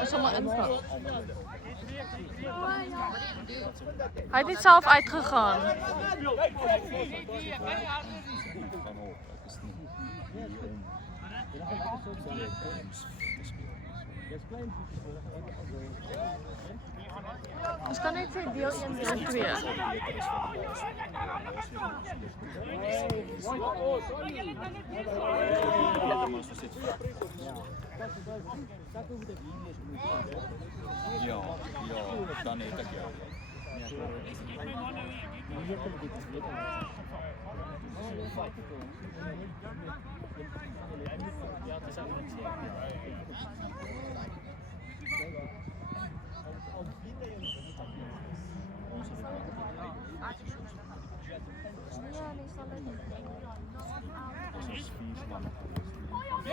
Ons sal maar instap. Hy het net self uitgegaan. Ons kan net sê deel 1 deel 2. Ja, dan het ek jou.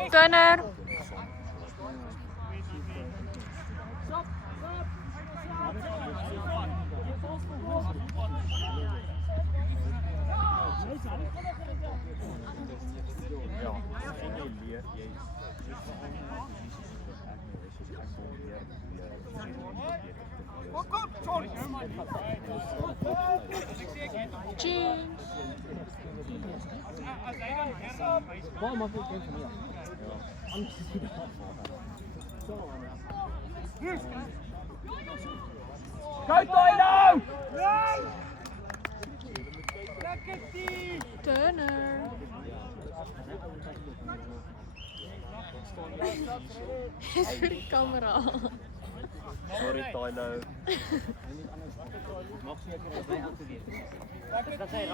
Turner. Bal mag ook even van jou. Anders is hij Kijk nou! Turner. Is vir die kamera. Sorry Tylo.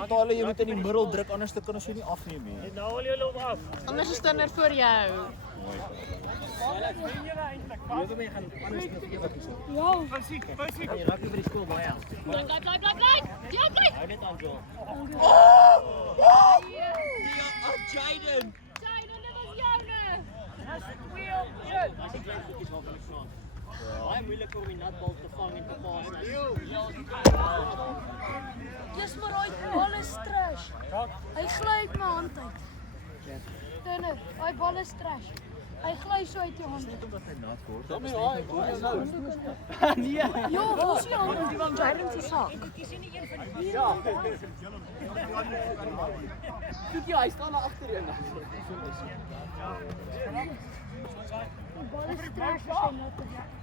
Tylo, jy moet in die middel druk, anders kan ons jou nie afneem nie. Nou al jy loop af. Anders is Turner voor jou. Jy moet mee gaan anders net wat is. Ja. Fysiek. Jy raak nie by die skool baie aan. Bly. Ja, bly. Hou net aan, Joel. Jaden. Jaden, dit was joune. As jy klein voetjies waarvan ek staan. Baie moeilik om die natbal te vang en te pas. Dis maar daai bal is trash. Hy gly uit my hand uit. Turner, daai bal is trash. Hy gly so uit jou hand. Omdat hy nat word. Kom hier, haai, kom hier nou. Nee. Ja, ons sien hom die van Jaden se sak. Ja. Kyk jy, hy staan daar agter jou. Die bal is trash as hy nat is.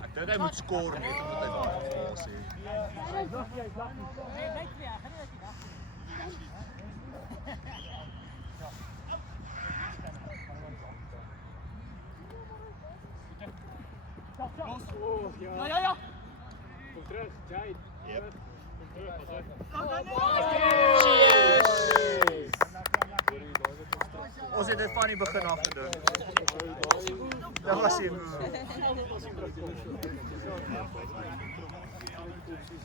Ek dink hy moet skoor net omdat hy daai geval sê. Ja. Kom terug, Jade. Yep. Kom terug, Ons het dit van die begin af gedoen. Dat was hy.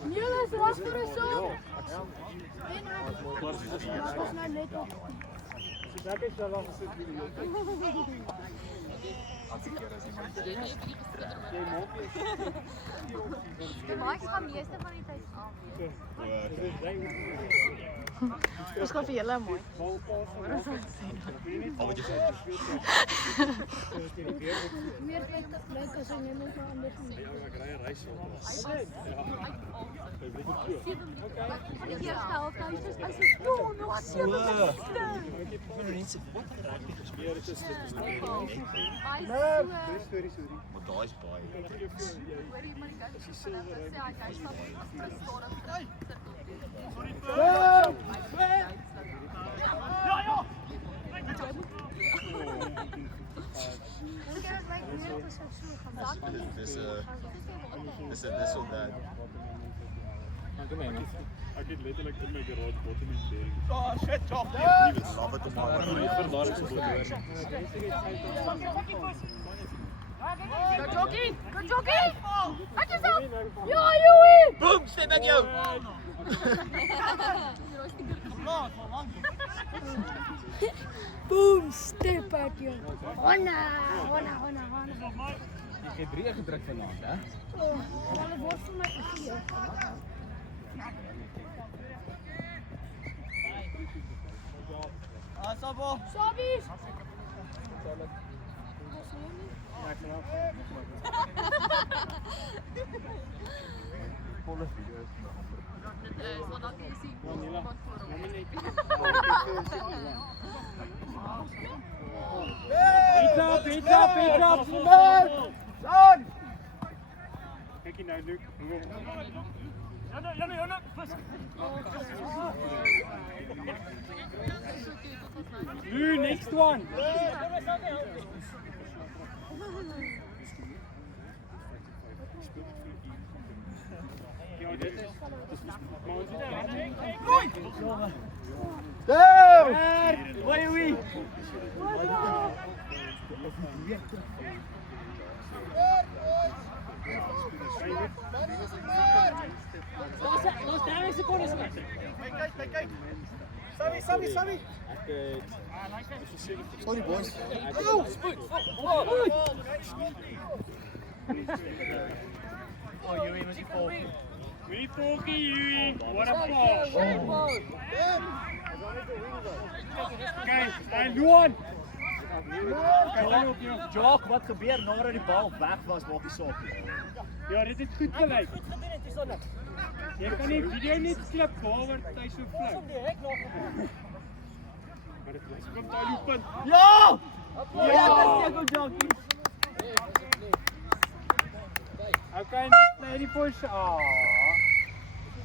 Niels, was vir 'n sop. Ons nou net op. Ek het daar langs gesit hier. Die maak gaan meeste van die tyd af. Ons gaan vir julle mooi. Al wat jy sê. Meer tyd lyk as hy net maar anders nie. Ek ry 'n reis op. Van die eerste helfte hy sê nog 7 minute. Meer is dit. Hy Sorry. Maar daai is baie. Dis of that. Kom maar. Ek het letterlik in my garage bottom in die. Oh shit, chop. Love it om maar. Vir daar is goed hoor. Go jogging! Ek is op! Ja, Joey! Boom, stay back jou. Boom, step uit jou. Honna. Jy het 3 gedruk vanaand, hè? Oh, hulle word vir my gegee. Sabies. Volle video's. Beat up, Son! Kyk hier nou, Luke. Luke, next one. Ja, dit is... Maar ons Go! Wee! Los 3 secondes. Kyk. Sammy. Sorry boys. Oh, Yui was vol. We talking, Yui. What a pass. Kijk, en Luan. Jock, wat gebeur nadat die bal weg was, maak die saak. Ja, dit het goed gelyk. Jy kan die video net klip waaroor hy so flou. Maar dit is kom daai looppunt. Ja! Okay, net by die push.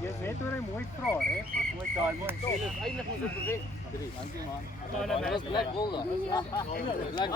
Jy is net oor hy mooi vra, hè? Mooi daai mooi. Eindig ons op die weg. 3. Dankie man. Dat was Black Bull dan.